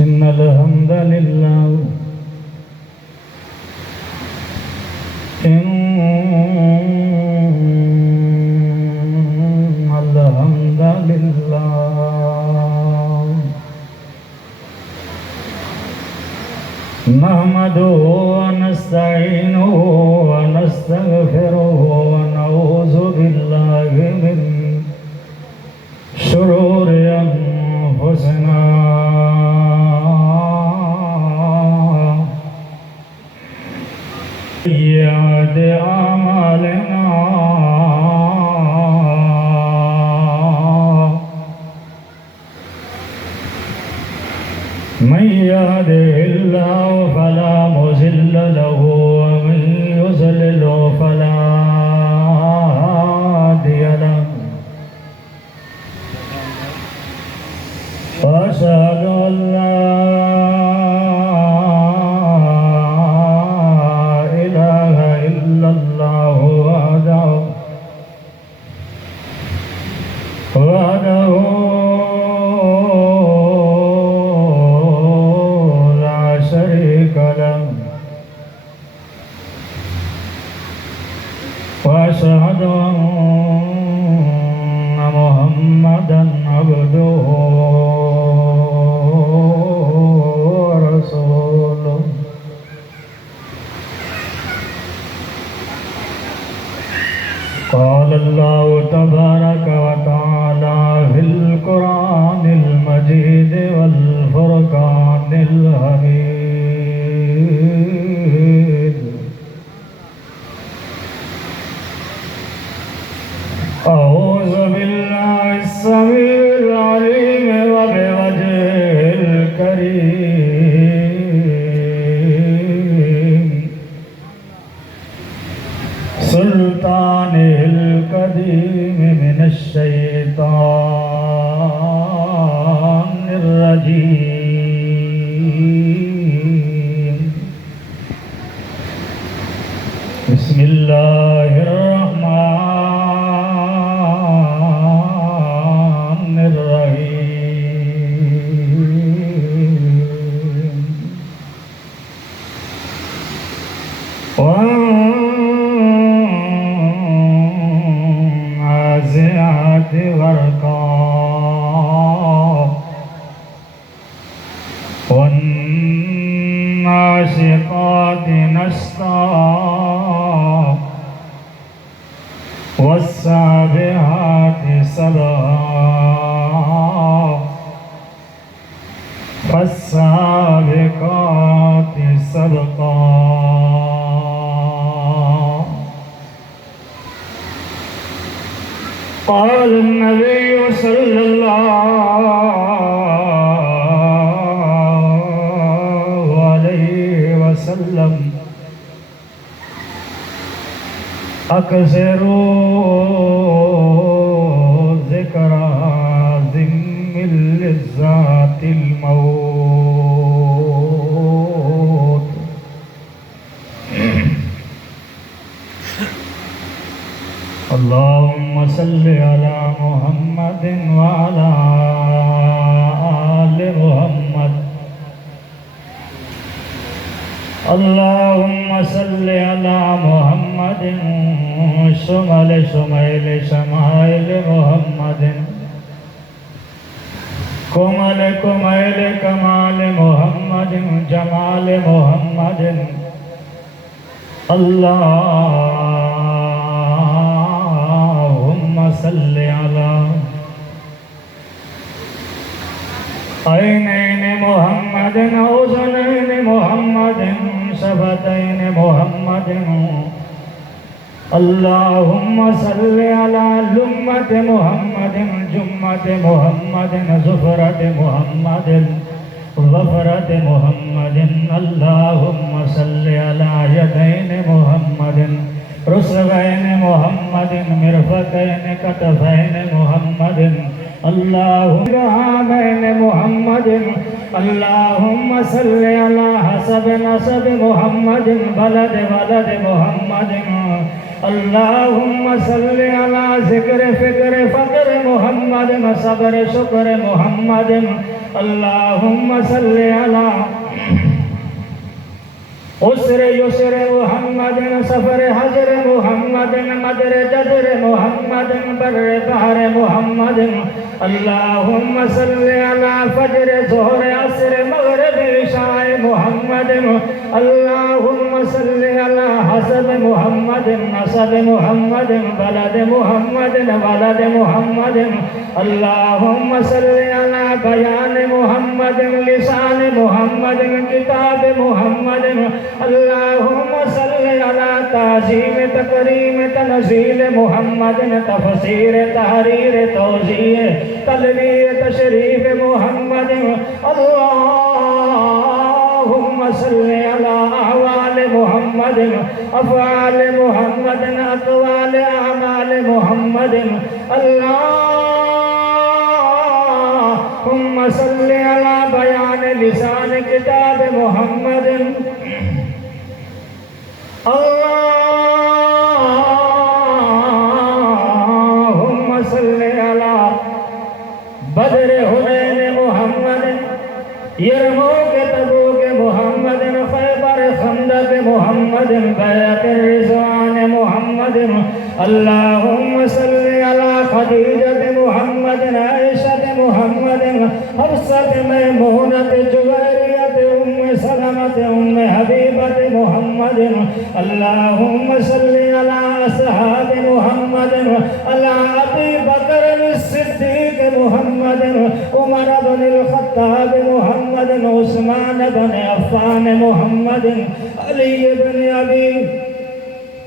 إن الحمد لله إن الحمد لله نحمده ونستعينه ونستغفره ونعوذ بالله من شرور أنفسنا سيئات أعمالنا من يهده الله فلا مضل له ومن يضلل فلا هادي له وأشهد أن لا إله إلا الله وحده لا شريك له وأشهد أن محمدا عبده ورسوله قال الله تبارك وتعالى في القرآن المجيد والفرقان الحميد أعوذ بالله السميع العليم وبوجهه الكريم سلطانه القديم من الشيطان الرجيم بسم الله الرحمن الرحيم والنازعات غرقا والناشطات نشطا والسابحات سبقا فالسابقات سبقا قال النبي صلى الله عليه وسلم أكثروا ذكر عظيم للذات الموت اللهم صل على محمد وعلى آل محمد اللهم صل على محمد شمال شمائل شمائل محمد كمال كمال كمال محمد جمال محمد اللهم صل على عينين محمد أذنين محمد شفتين محمد اللهم صل على لمة محمد جمة محمد زفرة محمد ظفرة محمد اللهم صل على يدين محمد رسغين محمد مرفقين كتفين محمد اللهم عامين محمد اللهم صل على حسب نسب محمد بلد محمد اللهم صل على ذکر فکر فقر محمد صبر شکر محمد اللهم صل على عسر یسر محمد سفر حجر محمد مدر جزر محمد بر بحر محمد اللهم صل على فجر ظہر عصر مغرب عشاء محمد اللهم صل على حسب محمد نسب محمد بلد محمد ولد محمد اللهم صل على بیان محمد لسان محمد کتاب محمد اللهم صل على تعظیم تکریم تنزیل محمد تفسیر تحریر توضیح تلویہ تشریف محمد اللهم صل على احوال محمد افعال محمد اقوال اعمال محمد اللهم صل على بیان لسان کتاب محمد اللهم صل على بدر حنین محمد یرموک تبوک محمد خیبر خندق محمد بیعت الرضوان محمد اللهم صل على خدیجة محمد عائشة محمد حفصة میمونة جویریة ام سلمة ام حبیبة محمد اللهم صل على اصحاب محمد على ابی بکر الصدیق محمد عمر بن الخطاب محمد عثمان بن عفان محمد علی بن ابی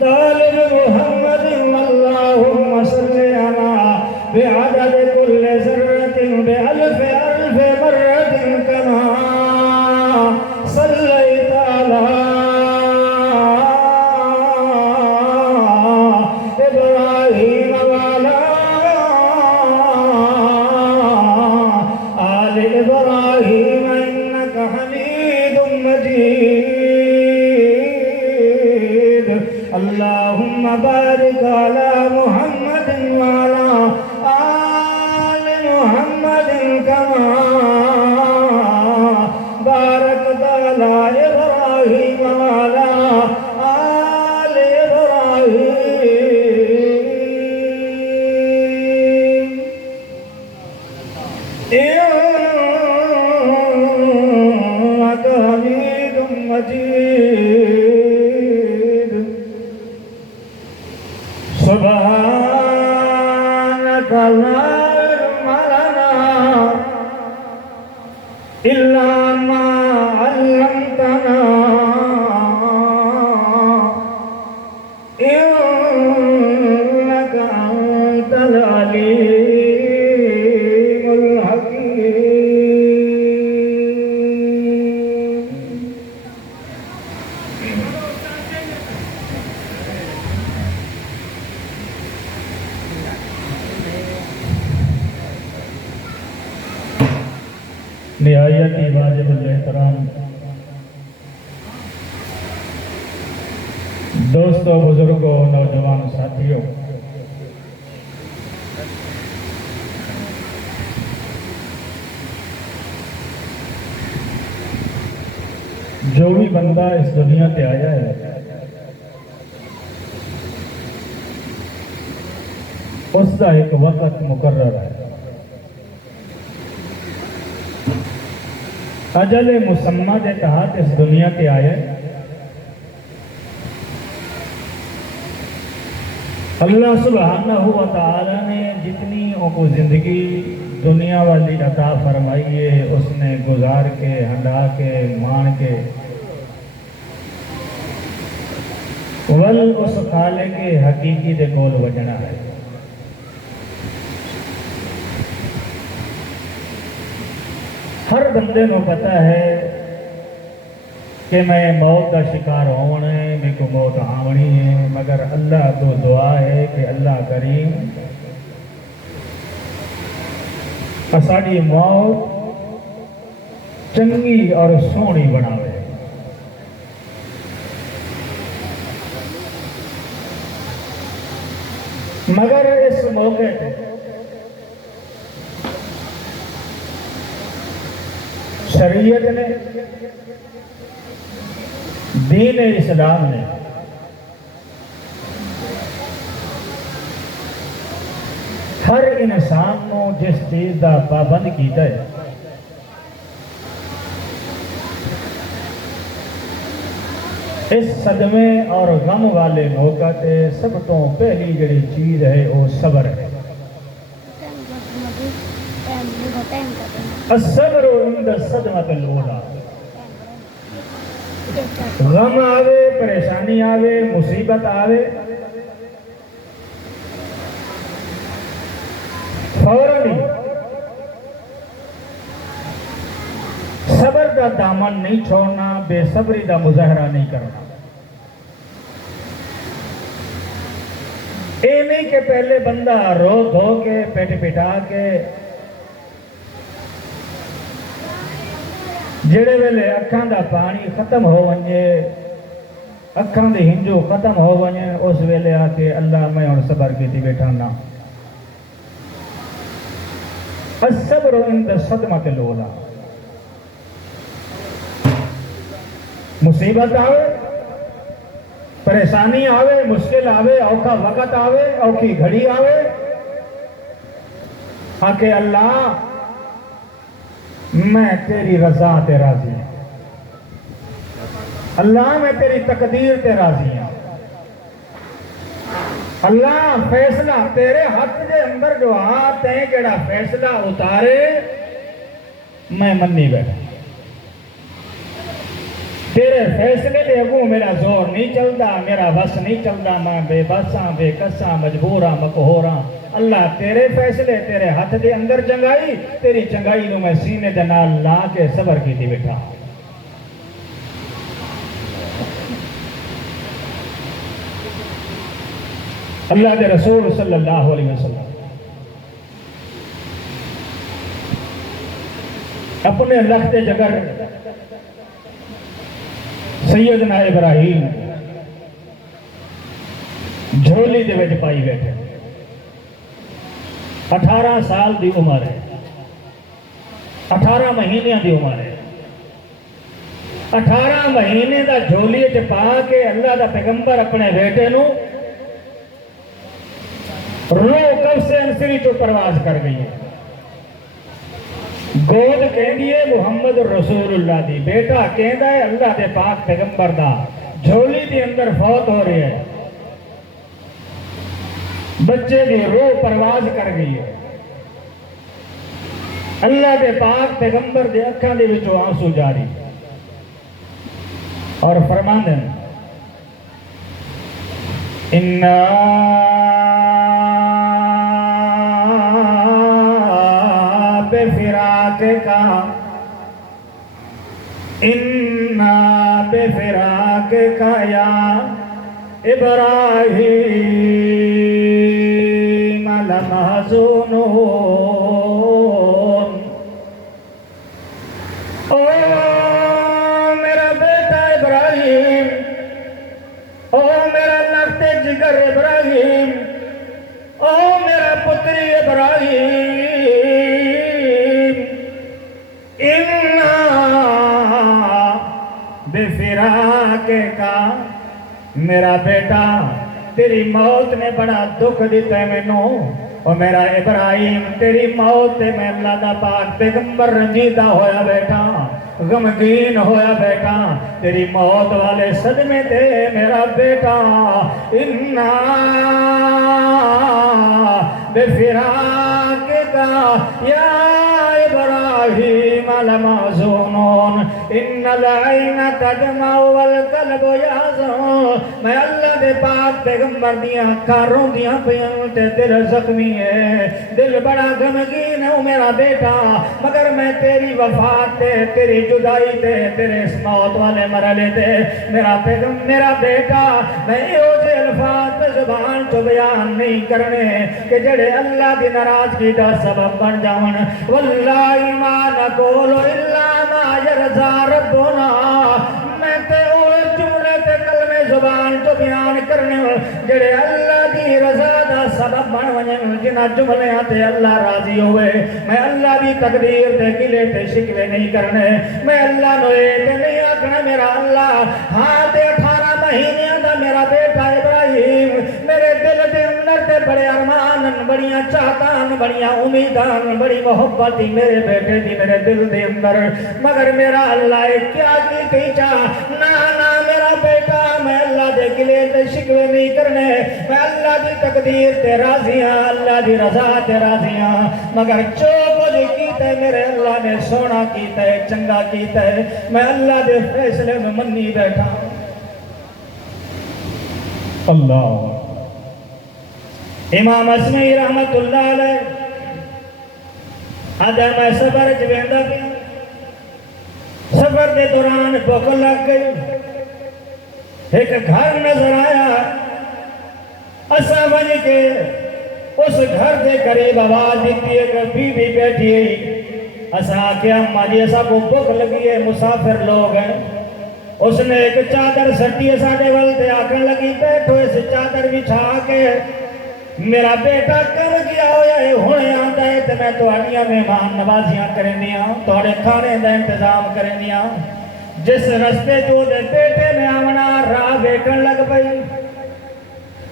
طالب محمد اللهم صل على بعدد كل ذرة بألف ألف مرة كما صليت على إبراهيم وعلى آل إبراهيم إنك حميد مجيد اللهم بارك على محمد وعلى آل محمد كما باركت على إبراهيم وعلى آل إبراهيم إنك حميد مجيد سبحانك لا علم لنا إلا ما علمتنا إنك أنت العليم الحكيم نہایت ہی واجب الاحترام دوستوں بزرگوں نوجوان ساتھیوں جو بھی بندہ اس دنیا تے آیا ہے اس کا ایک وقت مقرر ہے اجل مسمہ کے تحت اس دنیا کے آئے اللہ سبحانہ و تعالی نے جتنی کو زندگی دنیا والی عطا فرمائی ہے اس نے گزار کے ہنڈا کے مان کے ول اس خالق کے حقیقی دے کول وجنا ہے ہر بندے کو پتہ ہے کہ میں موت کا شکار ہونا ہے میرے کو موت آونی ہے مگر اللہ تو دعا ہے کہ اللہ کریم ساڑی موت چنگی اور سونی بناوے مگر اس موقع پہ شریعت نے، دین اسلام نے ہر انسان کو جس چیز دا پابند کیتا ہے اس صدمے اور غم والے موقع تے سب تو پہلی جڑی چیز ہے وہ صبر ہے۔ الصبر عند الصدمۃ الاولیٰ، غم آوے، پریشانی آوے، مصیبت آوے، فوراً صبر دا دامن نہیں چھوڑنا، بے صبری دا مظاہرہ نہیں کرنا۔ اے نہیں کہ پہلے بندہ رو دھو کے پیٹ پٹا کے جڑے ویلے اکھاں دا پانی ختم ہو ونجے، اکھاں دے ہنجو ختم ہو ونجے، اس ویلے آ کے اللہ میں ہن صبر کیتی بیٹھا نا۔ الصبر عند الصدمۃ الاولیٰ، مصیبت آوے، پریشانی آوے، مشکل آوے، اوکھا وقت آوے، اوکھی گھڑی آوے، آکے اللہ میں تیری رضا تے راضی ہوں، اللہ میں تیری تقدیر تے راضی ہوں، اللہ فیصلہ تیرے ہاتھ دے اندر جو ہاتھ ہے، جڑا فیصلہ اتارے میں منی بیٹھا، تیرے فیصلے دے اگوں میرا زور نہیں چلدا، میرا بس نہیں چلدا، میں بے بساں، بے کساں، مجبوراں، مقہوراں۔ اللہ تیرے فیصلے تیرے ہاتھ دے اندر چنگائی، تیری چنگائی نو میں سینے دے نال لا کے صبر کیتی بیٹھا۔ اللہ دے رسول صلی اللہ علیہ وسلم اپنے لخت جگر سیدنا ابراہیم جھولی دے وچ پائی بیٹھے، 18 سال دی عمر ہے، 18 مہینے دی عمر ہے، 18 مہینے دا جھولی وچ پا کے اللہ دا پیغمبر اپنے بیٹے نو روح کب سے انسری تو پرواز کر گئی ہے، گود کہندی ہے محمد رسول اللہ دی، بیٹا کہندا ہے اللہ دے پاک پیغمبر دا، جھولی دی اندر فوت ہو رہی ہے، بچے دی روح پرواز کر گئی ہے، اللہ دے پاک پیغمبر دے اکھاں دے وچوں آنسو جاری، اور فرماندے بفراق کا یا ابراہیم لمحزونون، او میرا بیٹا ابراہیم، او میرا لخت جگر ابراہیم، او میرا پتری ابراہیم، بفراق کا، میرا بیٹا تیری موت نے بڑا دکھ دیتا ہے مینوں، اور میرا ابراہیم تیری موت تے میں اللہ دا پاک پیغمبر رنجیدہ ہویا بیٹھا، غمگین ہویا بیٹھا، تیری موت والے صدمے تے میرا بیٹا انا بفراق کا یا ابراہیم لمحزونون، ان العین تدمع والقلب یحزن، میں اللہ دے پاک پیغمبر دیاں کاروں دیاں پیاں تے دل زخمی ہے، دل بڑا غمگین ہے میرا بیٹا، مگر میں تیری وفات تے، تیری جدائی تے، تیرے اس موت والے مرحلے تے میرا پیغمبر، میرا بیٹا میں او جے الفاظ پہ زبان تو بیان نہیں کرنے کہ جڑے اللہ دی ناراضگی دا سبب بن جاون، واللہ ما نقول الا ما یرضا ربنا، میں تے اوہ جملے تے کلمے زبان تو بیان کرنے جڑے اللہ دی دی رضا دا سبب بن ونجن جنہ جملیاں تے اللہ راضی ہوئے میں اللہ دی تقدیر تے گلے تے شکوے نہیں کرنے میں اللہ نو اے تے نہیں آکھنا میرا اللہ ہاں تے 18 مہینیاں دا میرا بیٹا ابراہیم میرے دل دے اندر تے بڑے ارمان بڑیاں چاہتاں بڑیاں امیداں بڑی محبت میرے بیٹے دی میرے دل دے اندر مگر میرا اللہ کیا کی چاہ نہ میرا بیٹا میں اللہ دے گلے تے شکوے نہیں کرنے میں اللہ دی تقدیر تے راضی ہاں اللہ دی رضا تے راضی ہاں مگر جو کچھ کیتا ہے میرے اللہ نے سونا کیتا ہے چنگا کیتا ہے میں اللہ دے فیصلے میں منی بیٹھا اللہ امام اسمعی رحمت اللہ علیہ آدھا میں سفر جویندہ پیا سفر دے دوران بھوک لگ گئی ایک گھر نظر آیا اسا بن کے اس گھر دے قریب آواز دیتی ہے کہ بی بی بیٹھی ہے اسا کہ اماں جی اسا کو بھوک لگی ہے مسافر لوگ ہیں اس نے ایک چادر سٹی ہے ساڑے والدے آکن لگی بیٹھو اس چادر بچھا کے میرا بیٹا کم گیا ہویا ہے ہونے آندا ہے تے میں تواڈیاں مہمان نوازیاں کرنیاں تواڈے کھانے دا انتظام کرنیاں جس رستے جو دے بیٹے میں آونا راہ ویکھن لگ پئی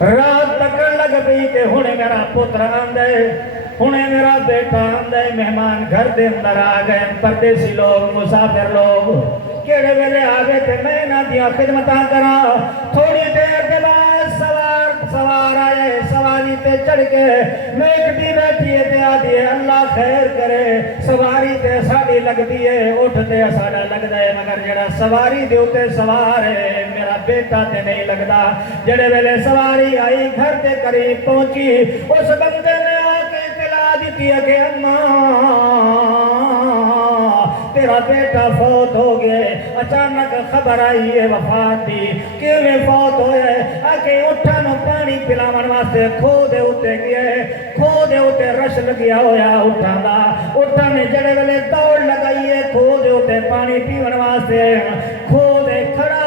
رات تکن لگ پئی کہ ہونے میرا پتر آندا ہے ہونے میرا بیٹا آندا ہے مہمان گھر دے اندر آ گئے پردیسی لوگ مسافر لوگ کیڑے ویلے آ گئے تے میں انہاں دیاں خدمتاں کراں تھوڑی دیر دے بعد سوار آئے سواری تے چڑھ کے میں ایک دی بیٹھی ہے تے آدھی ہے اللہ خیر کرے سواری تے ساڑی لگ دی ہے اٹھتے ساڑا لگ دے مگر جڑا سواری دے ہوتے سوار ہے میرا بیٹا تے نہیں لگ دا جڑے ویلے سواری آئی گھر تے قریب پہنچی اس بندے نے آ کے اطلاع دیتی ہے کہ اماں تیرا بیٹا فوت ہو گئے اچانک خبر آئی ہے وفات دی کیوں میں فوت ہوئے آکے اٹھانو پانی پلاون واسطے کھو دے ہوتے گئے کھو دے ہوتے رش لگیا ہویا اٹھانا اٹھانے جڑے ویلے دوڑ لگائیے کھو دے ہوتے پانی پیون واسطے کھو دے کھڑا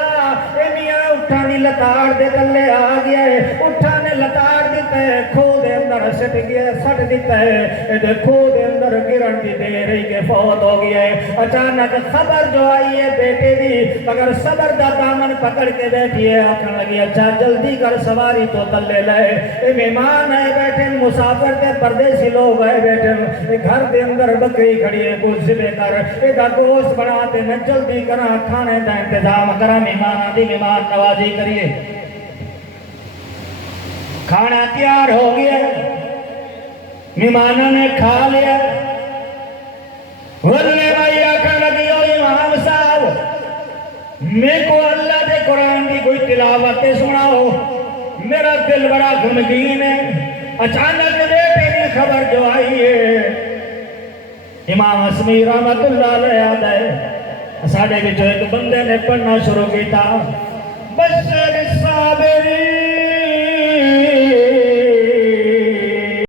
میاں اٹھانی لتاڑ دے تلے آ گیا ہے اٹھانے لتاڑ دیتا ہے کھو دے اندر سٹ گیا سٹ دیتا ہے دے کھو دے اندر گرن دی دے رہی کے فوت ہو گیا ہے اچانک خبر جو آئی ہے بیٹے دی مگر صبر دا دامن پکڑ کے بیٹھی ہے آکھن لگی اچھا جلدی کر سواری تو تلے لائے اے مہمان ہے بیٹھے مسافر تے پردیسی لوگ ہے بیٹھے گھر دے اندر بکری کھڑی ہے کچھ ذبح کر اے دا گوشت بناتے میں جلدی کرا کھانے دا انتظام کرا مہمان دی مہمان نوازی کریے کھانا تیار ہو گیا مہمانوں نے کھا لیا ولے بھائی آکھن لگی او امام صاحب میں کو اللہ دے قرآن دی کوئی تلاوت سناؤ میرا دل بڑا غمگین ہے اچانک بیٹے کی خبر جو آئی ہے امام اسمعی رحمت اللہ علیہ یاد ہے ساڑھے بھی جو ایک بندے نے پڑھنا شروع کیتا بشر الصابرین